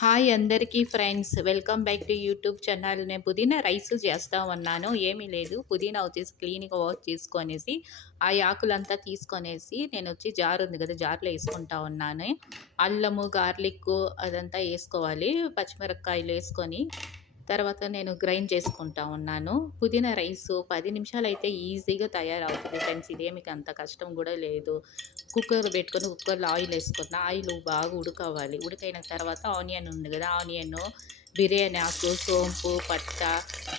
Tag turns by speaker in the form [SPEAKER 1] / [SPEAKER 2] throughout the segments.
[SPEAKER 1] Hi అందరికీ friends welcome back to YouTube channel. నేను పుదీనా రైస్ చేస్తా ఉన్నాను ఏమీ లేదు. పుదీనా వచ్చేసి క్లీన్గా వాష్ చేసుకొనేసి ఆ ఆకులంతా తీసుకొనేసి నేను వచ్చి జార్ ఉంది కదా జార్లో వేసుకుంటా ఉన్నాను. అల్లము గార్లిక్ అదంతా వేసుకోవాలి. పచ్చిమిరపకాయలు వేసుకొని తర్వాత నేను గ్రైండ్ చేసుకుంటా ఉన్నాను. పుదీనా రైస్ పది నిమిషాలు అయితే ఈజీగా తయారవుతుంది ఫ్రెండ్స్. ఇదేమికి అంత కష్టం కూడా లేదు. కుక్కర్ పెట్టుకొని కుక్కర్లో ఆయిల్ వేసుకున్న ఆయిల్ బాగా ఉడకవాలి. ఉడికైన తర్వాత ఆనియన్ ఉంది కదా ఆనియన్ బిర్యానీ ఆకు సోంపు పట్ట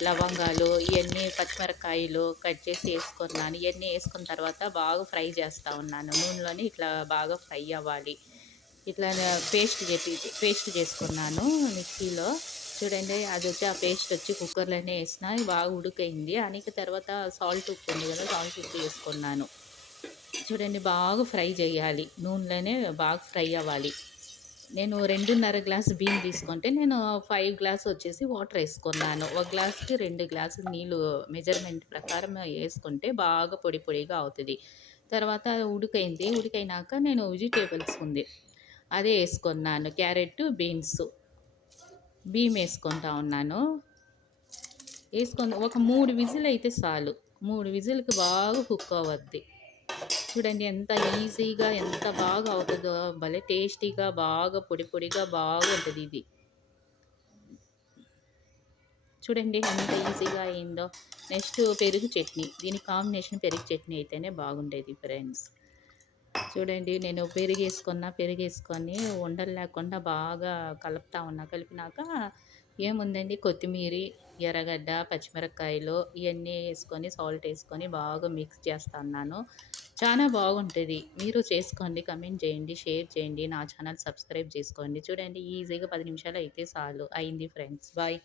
[SPEAKER 1] లవంగాలు ఇవన్నీ పచ్చిమిరకాయలు కట్ చేసి వేసుకున్నాను. ఇవన్నీ వేసుకున్న తర్వాత బాగా ఫ్రై చేస్తూ ఉన్నాను. నూనెలోనే ఇట్లా బాగా ఫ్రై అవ్వాలి. ఇట్లా పేస్ట్ చేసి పేస్ట్ చేసుకున్నాను మిక్సీలో. చూడండి అది వచ్చి ఆ పేస్ట్ వచ్చి కుక్కర్లోనే వేసిన బాగా ఉడికైంది. అనేక తర్వాత సాల్ట్ ఉప్పు ఉంది కదా సాల్ట్ ఉప్పు వేసుకున్నాను. చూడండి బాగా ఫ్రై చేయాలి. నూనెలోనే బాగా ఫ్రై అవ్వాలి. నేను రెండున్నర గ్లాస్ బియ్యం తీసుకుంటే నేను ఫైవ్ గ్లాస్ వచ్చేసి వాటర్ వేసుకున్నాను. ఒక గ్లాస్కి రెండు గ్లాసులు నీళ్ళు మెజర్మెంట్ ప్రకారం వేసుకుంటే బాగా పొడి పొడిగా అవుతుంది. తర్వాత ఉడికైంది. ఉడికైనాక నేను వెజిటేబుల్స్ ఉంది. అదే వేసుకున్నాను. క్యారెట్ బీన్స్ బియ్యం వేసుకుంటా ఉన్నాను. వేసుకొని ఒక మూడు విజిల్ అయితే చాలు. మూడు విజిల్కి బాగా కుక్ అవ్వద్ది చూడండి ఎంత ఈజీగా ఎంత బాగా అవుతుందో. భలే టేస్టీగా బాగా పొడి పొడిగా బాగుంటుంది ఇది. చూడండి ఎంత ఈజీగా అయిందో. నెక్స్ట్ పెరుగు చట్నీ. దీని కాంబినేషన్ పెరుగు చట్నీ అయితేనే బాగుండేది ఫ్రెండ్స్. చూడండి నేను పెరిగేసుకున్న పెరిగేసుకొని ఉండలు లేకుండా బాగా కలుపుతా ఉన్నా. కలిపినాక ఏముందండి? కొత్తిమీర ఎర్రగడ్డ పచ్చిమిరపకాయలు ఇవన్నీ వేసుకొని సాల్ట్ వేసుకొని బాగా మిక్స్ చేస్తున్నాను చాలా బాగుంటుంది. మీరు చేసుకోండి కమెంట్ చేయండి షేర్ చేయండి నా ఛానల్ సబ్స్క్రైబ్ చేసుకోండి. చూడండి ఈజీగా పది నిమిషాలు అయితే చాలు. అయింది ఫ్రెండ్స్. బాయ్.